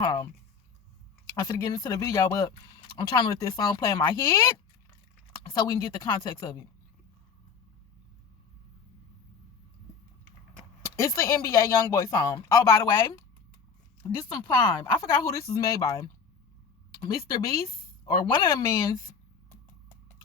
I'm gonna get into the video, but I'm trying to let this song play in my head so we can get the context of it. It's the NBA Youngboy song. Oh, by the way, this is some Prime. I forgot who this is made by. Mr. Beast or one of the men's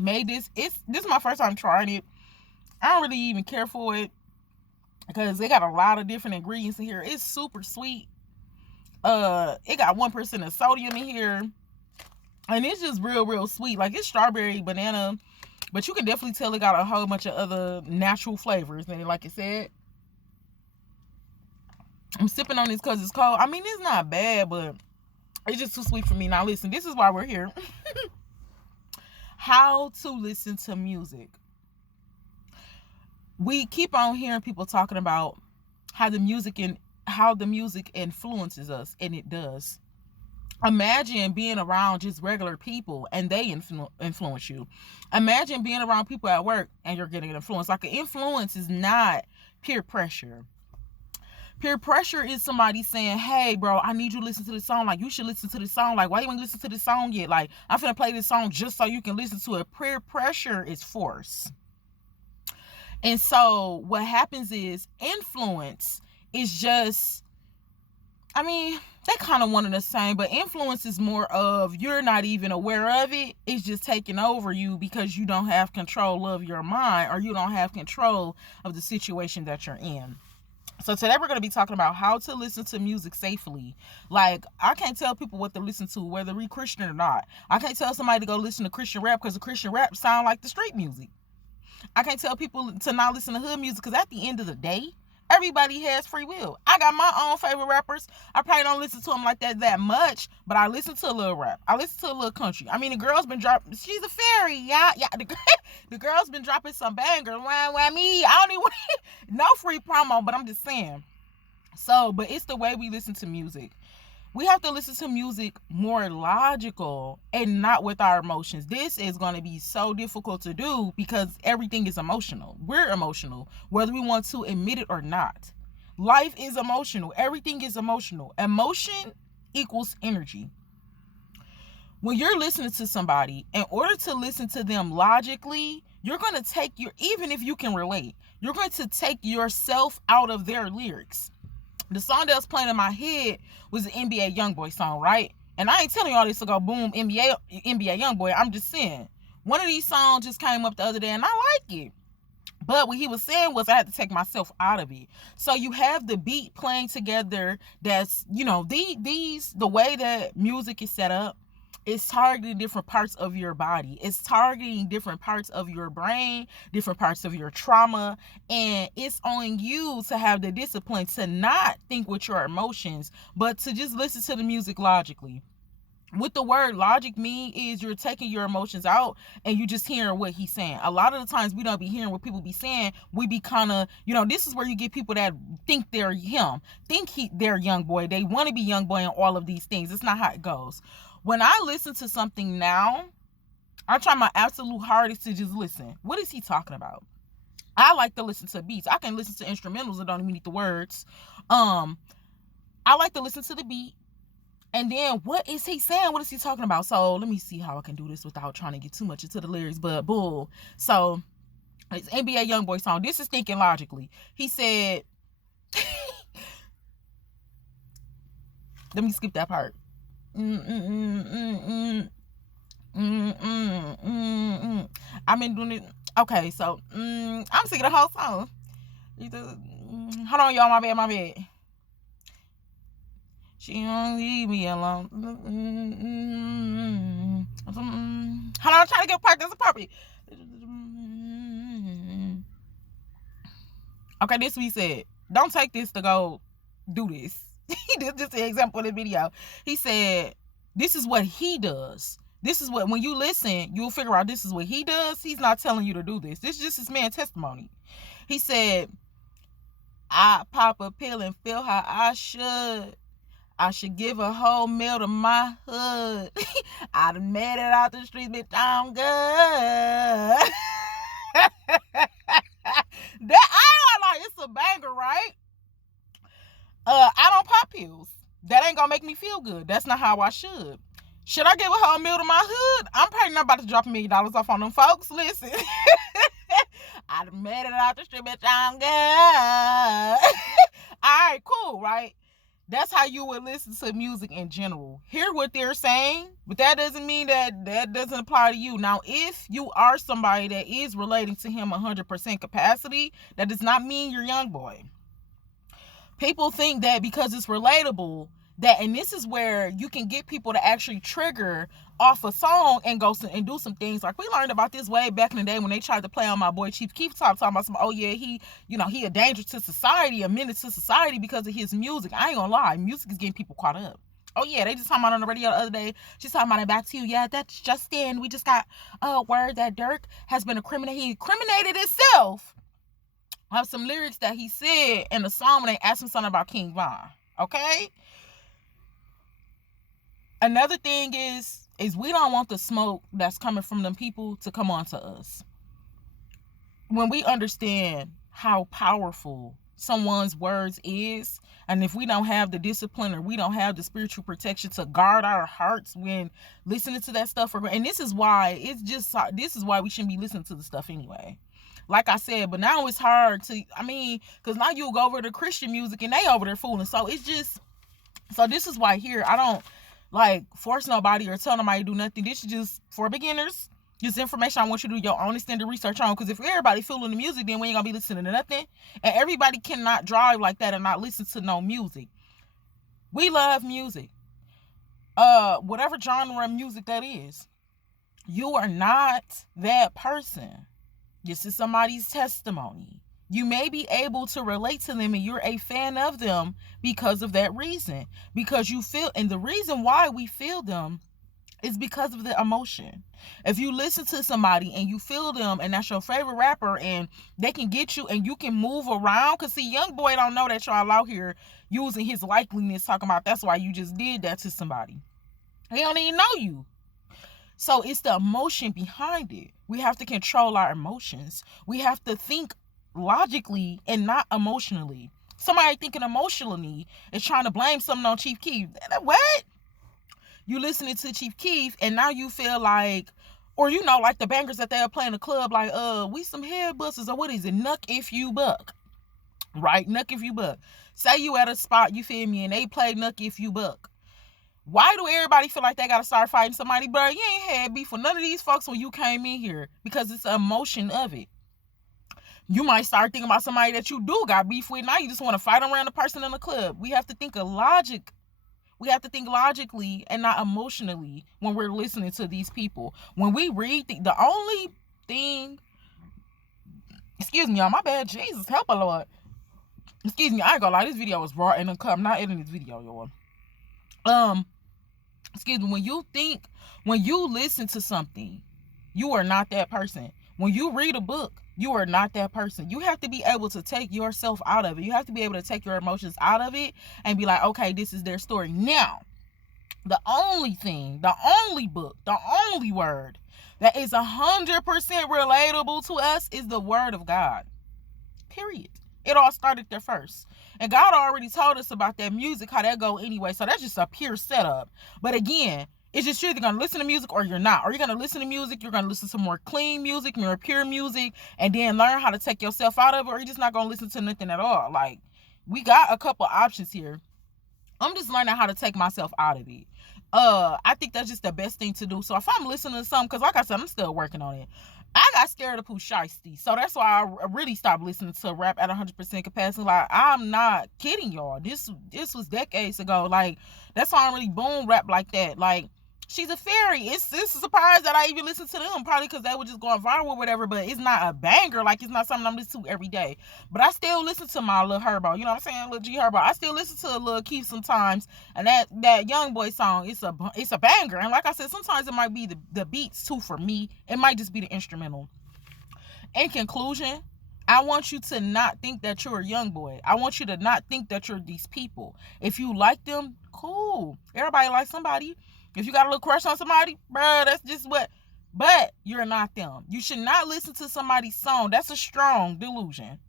made this. This is my first time trying it. I don't really even care for it because they got a lot of different ingredients in here. It's super sweet. It got 1% of sodium in here, and it's just real sweet. Like, it's strawberry, banana, but you can definitely tell it got a whole bunch of other natural flavors in it. Like I said, I'm sipping on this because it's cold. I mean, it's not bad, but it's just too sweet for me. Now listen, this is why we're here. How to listen to music. We keep on hearing people talking about how the music influences us, and it does. Imagine being around just regular people and they influence you. Imagine being around people at work and you're getting an influence. Like, an influence is not peer pressure. Peer pressure is somebody saying, hey, bro, I need you to listen to this song. Like, you should listen to this song. Like, why you ain't listen to this song yet? Like, I'm finna play this song just so you can listen to it. Peer pressure is force. And so what happens is influence is just, I mean, they kind of one and the same, but influence is more of you're not even aware of it. It's just taking over you because you don't have control of your mind, or you don't have control of the situation that you're in. So today we're going to be talking about how to listen to music safely. Like, I can't tell people what to listen to, whether they're Christian or not. I can't tell somebody to go listen to Christian rap because the Christian rap sound like the street music. I can't tell people to not listen to hood music because at the end of the day, everybody has free will. I got my own favorite rappers. I probably don't listen to them like that much, but I listen to a little rap. I listen to a little country. I mean, the girl's been dropping. She's a fairy, yeah. The girl's been dropping some bangers. Why me? I don't even no free promo, but I'm just saying. So, but it's the way we listen to music. We have to listen to music more logical and not with our emotions. This is going to be so difficult to do because everything is emotional. We're emotional, whether we want to admit it or not. Life is emotional. Everything is emotional. Emotion equals energy. When you're listening to somebody, in order to listen to them logically, you're going to take even if you can relate, you're going to take yourself out of their lyrics. The song that was playing in my head was the NBA Youngboy song, right? And I ain't telling y'all this to go boom, NBA Youngboy. I'm just saying, one of these songs just came up the other day and I like it. But what he was saying was I had to take myself out of it. So you have the beat playing together. That's, the way that music is set up. It's targeting different parts of your body. It's targeting different parts of your brain, different parts of your trauma. And it's on you to have the discipline to not think with your emotions, but to just listen to the music logically. What the word logic mean is you're taking your emotions out and you just hearing what he's saying. A lot of the times we don't be hearing what people be saying. We be kind of, this is where you get people that think they're him, they're young boy. They want to be young boy and all of these things. It's not how it goes. When I listen to something now, I try my absolute hardest to just listen. What is he talking about? I like to listen to beats. I can listen to instrumentals that don't even need the words. I like to listen to the beat. And then what is he saying? What is he talking about? So let me see how I can do this without trying to get too much into the lyrics, but bull. So it's NBA Youngboy song. This is thinking logically. He said, let me skip that part. I've been doing it. Okay, so I'm singing the whole song. Hold on, y'all. My bad. She don't leave me alone. Hold on, I'm trying to get a part that's appropriate. Okay, this is what he said. Don't take this to go do this. This is just an example of the video. He said, this is what he does. This is what, when you listen, you'll figure out this is what he does. He's not telling you to do this. This is just his man's testimony. He said, I pop a pill and feel how I should. I should give a whole meal to my hood. I done made it out the streets, bitch, I'm good. That, I don't know, it's a banger, right? I don't pop pills. That ain't gonna make me feel good. That's not how I should. Should I give a whole meal to my hood? I'm probably not about to drop $1 million off on them folks. Listen. I done made it out the street, bitch. I'm good. Alright, cool, right? That's how you would listen to music in general. Hear what they're saying, but that doesn't mean that doesn't apply to you. Now, if you are somebody that is relating to him 100% capacity, that does not mean you're young boy. People think that because it's relatable, and this is where you can get people to actually trigger off a song and go and do some things. Like we learned about this way back in the day when they tried to play on my boy Chief Keef talking about some, oh yeah, he a danger to society, a menace to society because of his music. I ain't gonna lie, music is getting people caught up. Oh yeah, they just talking about on the radio the other day. She's talking about it back to you. Yeah, that's just in. We just got a word that Dirk has been incriminated. He incriminated himself. I have some lyrics that he said in the song when they asked him something about King Von. Okay? Another thing is we don't want the smoke that's coming from them people to come on to us. When we understand how powerful someone's words is, and if we don't have the discipline or we don't have the spiritual protection to guard our hearts when listening to that stuff, and this is why we shouldn't be listening to the stuff anyway. Like I said, but now it's hard to, because now you'll go over to Christian music and they over there fooling. So this is why here, I don't like force nobody or tell nobody to do nothing. This is just for beginners. Just information I want you to do your own extended research on. Because if everybody feeling the music, then we ain't gonna be listening to nothing. And everybody cannot drive like that and not listen to no music. We love music. Whatever genre of music that is. You are not that person. This is somebody's testimony. You may be able to relate to them and you're a fan of them because of that reason. Because you feel, and the reason why we feel them is because of the emotion. If you listen to somebody and you feel them and that's your favorite rapper and they can get you and you can move around, because see, young boy don't know that y'all out here using his likeliness talking about that's why you just did that to somebody. He don't even know you. So it's the emotion behind it. We have to control our emotions. We have to think logically and not emotionally. Somebody thinking emotionally is trying to blame something on Chief Keef. What? You listening to Chief Keef and now you feel like, or like the bangers that they'll play in the club, like we some head busters, or what is it? Nuck if you buck. Right? Nuck if you buck. Say you at a spot, you feel me, and they play Nuck if you buck. Why do everybody feel like they gotta start fighting somebody? Bro, you ain't had beef with none of these folks when you came in here, because it's the emotion of it. You might start thinking about somebody that you do got beef with. Now you just want to fight around the person in the club. We have to think of logic. We have to think logically and not emotionally when we're listening to these people. When we read, the only thing, excuse me, y'all, my bad, Jesus, help a Lord. Excuse me, I ain't gonna lie, this video was raw and uncut. I'm not editing this video, y'all. Excuse me, when you listen to something, you are not that person. When you read a book, you are not that person. You have to be able to take yourself out of it. You have to be able to take your emotions out of it and be like, okay, this is their story. Now, the only book, the only word that is 100% relatable to us is the word of God. Period. It all started there first. And God already told us about that music, how that go anyway. So that's just a pure setup. But again, it's just you're either going to listen to music or you're not. Or you're going to listen to music, you're going to listen to more clean music, more pure music, and then learn how to take yourself out of it, or you're just not going to listen to nothing at all. Like, we got a couple options here. I'm just learning how to take myself out of it. I think that's just the best thing to do. So if I'm listening to something, because like I said, I'm still working on it. I got scared of Pooh Shiesty. So that's why I really stopped listening to rap at 100% capacity. Like, I'm not kidding y'all. This was decades ago. Like, that's why I don't really boom rap like that. Like, She's a Fairy. It's a surprise that I even listen to them, probably because they were just going viral or whatever, but it's not a banger. Like, it's not something I'm listening to every day. But I still listen to my Lil Herbo. You know what I'm saying? Lil G Herbo. I still listen to Lil Keef sometimes. And that Youngboy song, it's a banger. And like I said, sometimes it might be the beats too for me. It might just be the instrumental. In conclusion, I want you to not think that you're a young boy. I want you to not think that you're these people. If you like them, cool. Everybody likes somebody. If you got a little crush on somebody, bruh, that's just what. But you're not them. You should not listen to somebody's song. That's a strong delusion.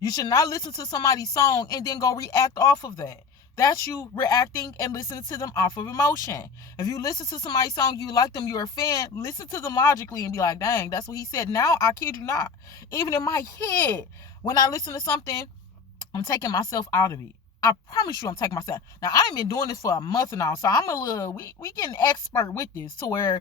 You should not listen to somebody's song and then go react off of that. That's you reacting and listening to them off of emotion. If you listen to somebody's song, you like them, you're a fan, listen to them logically and be like, dang, that's what he said. Now, I kid you not, even in my head, when I listen to something, I'm taking myself out of it. I promise you I'm taking myself. Now, I ain't been doing this for a month now, so I'm a little, we getting expert with this to where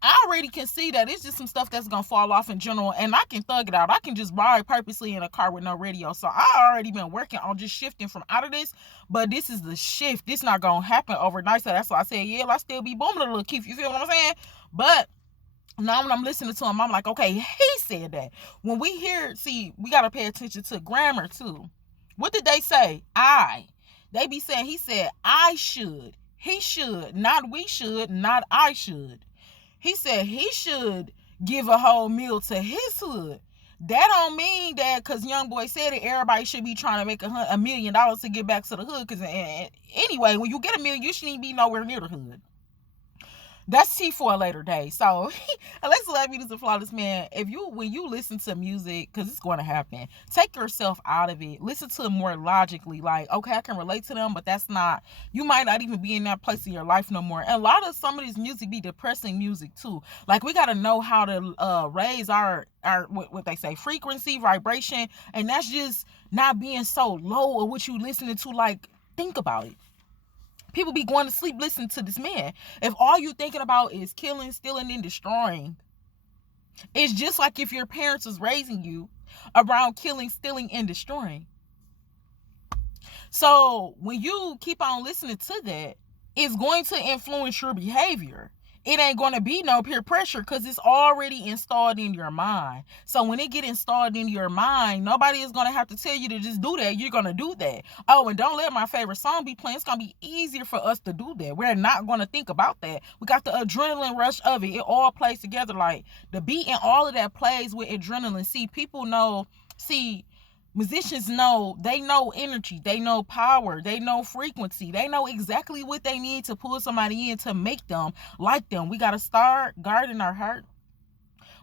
I already can see that it's just some stuff that's gonna fall off in general, and I can thug it out. I can just ride purposely in a car with no radio. So I already been working on just shifting from out of this, but this is the shift. This not gonna happen overnight. So that's why I said, yeah, I still be booming a little Keith. You feel what I'm saying? But now when I'm listening to him, I'm like, okay, he said that. When we hear, see, we gotta pay attention to grammar too. What did they say? They be saying, he said, I should. He should. Not we should. Not I should. He said he should give a whole meal to his hood. That don't mean that because Youngboy said it, everybody should be trying to make $1 million to get back to the hood. Because anyway, when you get $1 million, you shouldn't be nowhere near the hood. That's T for a later day. So Alexus Love You is a flawless man. When you listen to music, because it's going to happen, take yourself out of it. Listen to it more logically. Like, okay, I can relate to them, but that's not, you might not even be in that place in your life no more. And a lot of some of this music be depressing music too. Like, we got to know how to raise our what they say, frequency, vibration. And that's just not being so low of what you listening to. Like, think about it. People be going to sleep listening to this man. If all you thinking about is killing, stealing, and destroying, it's just like if your parents was raising you around killing, stealing, and destroying. So when you keep on listening to that, it's going to influence your behavior. It ain't going to be no peer pressure because it's already installed in your mind. So when it get installed in your mind, nobody is going to have to tell you to just do that. You're going to do that. Oh, and don't let my favorite song be playing. It's going to be easier for us to do that. We're not going to think about that. We got the adrenaline rush of it. It all plays together. Like the beat and all of that plays with adrenaline. See, people know, musicians know, they know energy, they know power, they know frequency, they know exactly what they need to pull somebody in to make them like them. We got to start guarding our heart.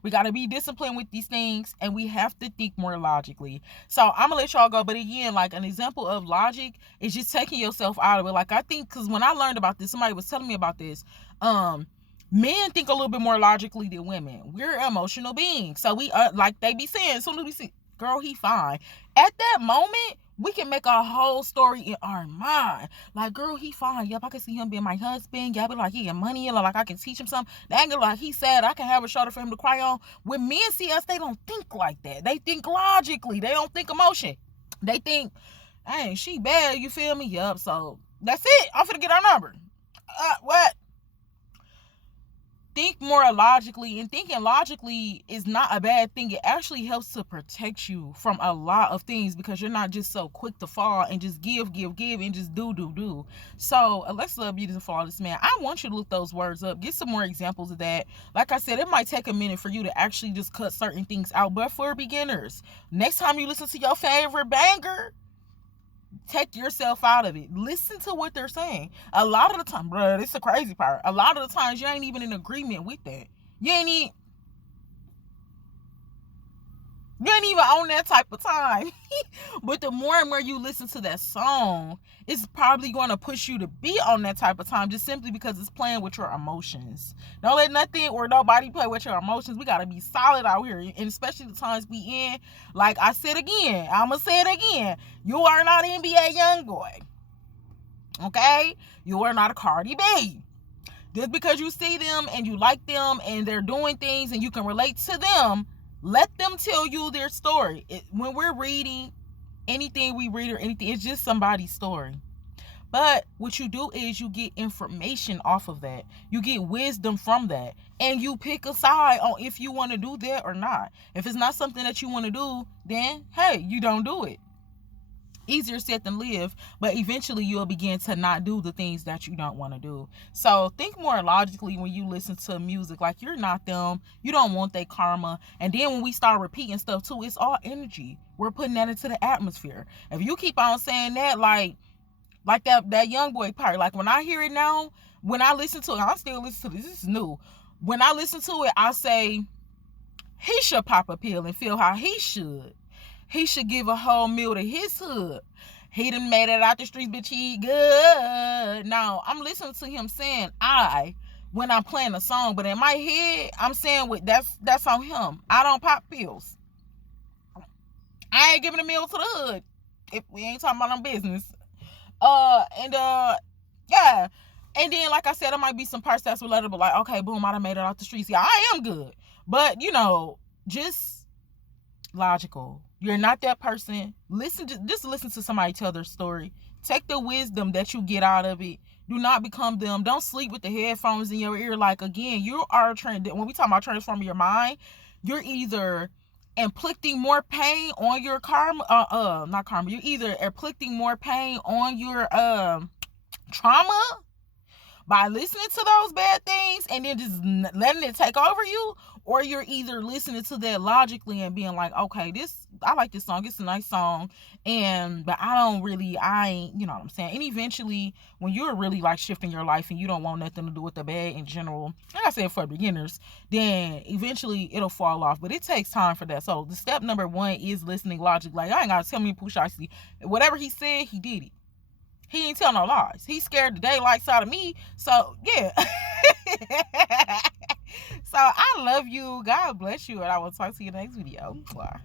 We got to be disciplined with these things, and we have to think more logically. So I'm gonna let y'all go, but again, like an example of logic is just taking yourself out of it. Like, I think, because when I learned about this, somebody was telling me about this, men think a little bit more logically than women. We're emotional beings, so we like they be saying, as soon as we see, girl, he fine, at that moment we can make a whole story in our mind. Like, girl, he fine. Yep, I can see him being my husband. Yep, like he get money. Like I can teach him something. Dang it, like he said, I can have a shoulder for him to cry on. When men see us, they don't think like that. They think logically. They don't think emotion. They think, hey, she bad. You feel me? Yup. So that's it. I'm finna get our number. What? Think more logically, and thinking logically is not a bad thing. It actually helps to protect you from a lot of things because you're not just so quick to fall and just give and just do. So Alexus Love You is a flawless man. I want you to look those words up, get some more examples of that. Like I said, it might take a minute for you to actually just cut certain things out, but for beginners, next time you listen to your favorite banger, take yourself out of it. Listen to what they're saying. A lot of the time, bro, this is the crazy part. A lot of the times you ain't even in agreement with that. You ain't even on that type of time. But the more and more you listen to that song, it's probably going to push you to be on that type of time, just simply because it's playing with your emotions. Don't let nothing or nobody play with your emotions. We got to be solid out here, and especially the times we in. Like I said again, I'm going to say it again. You are not NBA Youngboy. Okay? You are not a Cardi B. Just because you see them and you like them and they're doing things and you can relate to them, let them tell you their story. When we're reading, anything we read or anything, it's just somebody's story. But what you do is you get information off of that. You get wisdom from that. And you pick a side on if you want to do that or not. If it's not something that you want to do, then, hey, you don't do it. Easier said than live, but eventually you'll begin to not do the things that you don't want to do. So think more logically when you listen to music. Like, you're not them. You don't want that karma. And then when we start repeating stuff too, it's all energy. We're putting that into the atmosphere. If you keep on saying that, like that Youngboy part, like when I hear it now, when I listen to it, I still listen to this. This is new. When I listen to it, I say he should pop a pill and feel how he should. He should give a whole meal to his hood. he done made it out the streets, bitch, he good. No, I'm listening to him saying when I'm playing a song, but in my head, I'm saying that's on him. I don't pop pills. I ain't giving a meal to the hood if we ain't talking about no business. Yeah. And then, like I said, there might be some parts that's relatable, like, okay, boom, I done made it out the streets. Yeah, I am good. But, just logical. You're not that person. Just listen to somebody tell their story. Take the wisdom that you get out of it. Do not become them. Don't sleep with the headphones in your ear. Like, again, you are when we talk about transforming your mind, you're either inflicting more pain on your karma, not karma. You're either inflicting more pain on your trauma by listening to those bad things and then just letting it take over you, or you're either listening to that logically and being like, okay, I like this song, it's a nice song, but I ain't, you know what I'm saying. And eventually, when you're really like shifting your life and you don't want nothing to do with the bad in general, like I said, for beginners, then eventually it'll fall off. But it takes time for that. So the step number 1 is listening logically. Like, I ain't gotta tell me Pooh whatever he said, he did it. He ain't tell no lies. He scared the daylights out of me. So, yeah. So, I love you. God bless you. And I will talk to you in the next video. Bye.